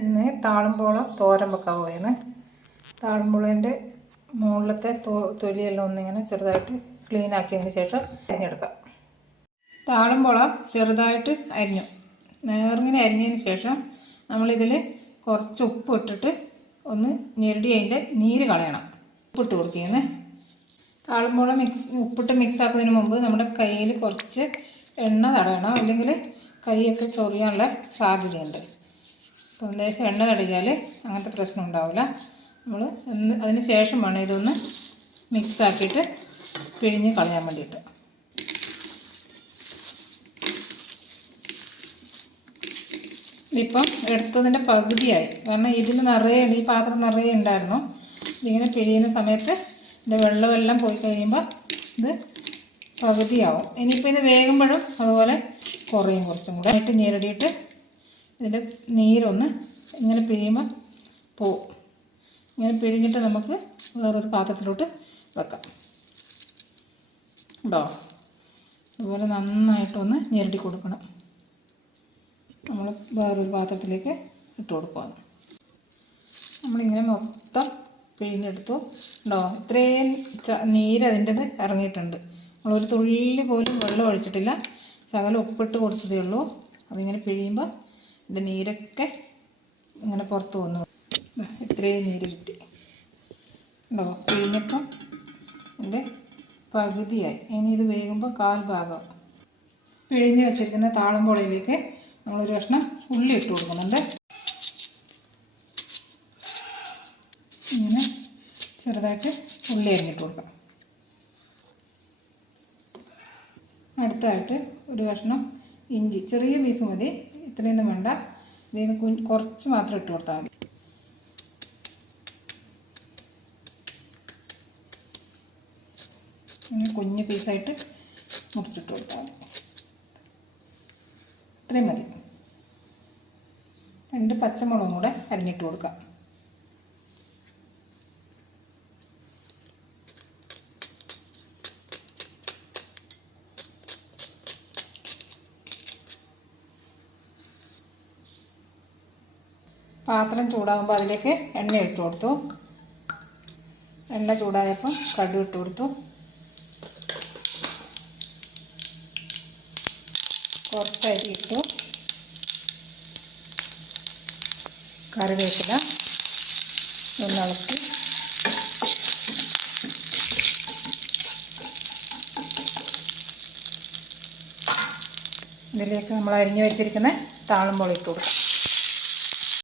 ഇന്ന് താളമ്പോള തോരൻ വെക്കാൻ പോയെന്ന്. താളമ്പോളേൻ്റെ മുകളിലത്തെ തൊലിയെല്ലാം ഒന്നിങ്ങനെ ചെറുതായിട്ട് ക്ലീൻ ആക്കിയതിന് ശേഷം അരിഞ്ഞെടുക്കാം. താളമ്പോള ചെറുതായിട്ട് അരിഞ്ഞു നേർങ്ങനെ അരിഞ്ഞതിന് ശേഷം നമ്മളിതിൽ കുറച്ച് ഉപ്പ് ഇട്ടിട്ട് ഒന്ന് ഞെരടി അതിൻ്റെ നീര് കളയണം. ഉപ്പിട്ട് കൊടുക്കുന്നത്. താളമ്പോള ഉപ്പിട്ട് മിക്സ് ആക്കുന്നതിന് മുമ്പ് നമ്മുടെ കയ്യിൽ കുറച്ച് എണ്ണ തടയണം, അല്ലെങ്കിൽ കൈയൊക്കെ ചൊറിയാനുള്ള സാധ്യതയുണ്ട്. അപ്പം ലേശം എണ്ണ തടഞ്ഞാൽ അങ്ങനത്തെ പ്രശ്നം ഉണ്ടാവില്ല. നമ്മൾ അതിന് ശേഷം വേണം ഇതൊന്ന് മിക്സ് ആക്കിയിട്ട് പിഴിഞ്ഞ് കളയാൻ വേണ്ടിയിട്ട്. ഇതിപ്പം എടുത്തതിൻ്റെ പകുതിയായി, കാരണം ഇതിൽ നിറയെ ഈ പാത്രം നിറയെ ഉണ്ടായിരുന്നു. ഇതിങ്ങനെ പിഴിയുന്ന സമയത്ത് ഇതിൻ്റെ വെള്ളമെല്ലാം പോയി കഴിയുമ്പോൾ ഇത് പകുതിയാവും. ഇനിയിപ്പോൾ ഇത് വേകുമ്പോഴും അതുപോലെ കുറയും, കുറച്ചും കൂടെ ആയിട്ട് ഞെരടിയിട്ട് ഇതിൻ്റെ നീരൊന്ന് ഇങ്ങനെ പിഴിയുമ്പോൾ പോവും. ഇങ്ങനെ പിഴിഞ്ഞിട്ട് നമുക്ക് വേറൊരു പാത്രത്തിലോട്ട് വെക്കാം കേട്ടോ. അതുപോലെ നന്നായിട്ടൊന്ന് ഞെരടി കൊടുക്കണം. നമ്മൾ വേറൊരു പാത്രത്തിലേക്ക് ഇട്ട് കൊടുക്കുകയാണ്. നമ്മളിങ്ങനെ മൊത്തം പിഴിഞ്ഞെടുത്തു കേട്ടോ. ഇത്രയും നീരതിൻ്റെത് ഇറങ്ങിയിട്ടുണ്ട്. നമ്മളൊരു തുള്ളി പോലും വെള്ളം ഒഴിച്ചിട്ടില്ല, ശകലം ഉപ്പിട്ട് കൊടുത്തതേ ഉള്ളൂ. അതിങ്ങനെ പിഴിയുമ്പോൾ ഇതിൻ്റെ നീരൊക്കെ ഇങ്ങനെ പുറത്ത് വന്നു. ഇത്രയും നീര് കിട്ടി കേട്ടോ. പിഴിഞ്ഞപ്പം ഇതിൻ്റെ പകുതിയായി. ഇനി ഇത് വേകുമ്പോൾ കാൽ ഭാഗം. പിഴിഞ്ഞ് വെച്ചിരിക്കുന്ന താളമ്പോളയിലേക്ക് നമ്മളൊരു കഷ്ണം ഉള്ളി ഇട്ട് കൊടുക്കുന്നുണ്ട്. ഇങ്ങനെ ചെറുതായിട്ട് ഉള്ളി അരിഞ്ഞിട്ട് കൊടുക്കാം. അടുത്തായിട്ട് ഒരു കഷ്ണം ഇഞ്ചി, ചെറിയ പീസ് മതി, ഇത്രയൊന്നും വേണ്ട. ഇതിന് കുറച്ച് മാത്രം ഇട്ട് കൊടുത്താൽ മതി. ഇങ്ങനെ കുഞ്ഞ് പീസായിട്ട് മുറിച്ചിട്ട് കൊടുത്താൽ മതി. ഇത്രയും മതി. 2 പച്ചമുളകും കൂടെ അരിഞ്ഞിട്ട് കൊടുക്കാം. പാത്രം ചൂടാകുമ്പോൾ അതിലേക്ക് എണ്ണ ഒഴിച്ചു കൊടുത്തു. എണ്ണ ചൂടായപ്പം കടുക് ഇട്ട് കൊടുത്തു. കുറച്ച് അരി ഇട്ടു. കറിവേപ്പില ഒന്ന് ഇളക്കി ഇതിലേക്ക് നമ്മൾ അരിഞ്ഞു വെച്ചിരിക്കുന്ന താളമ്പോള ഇട്ട് കൊടുക്കും.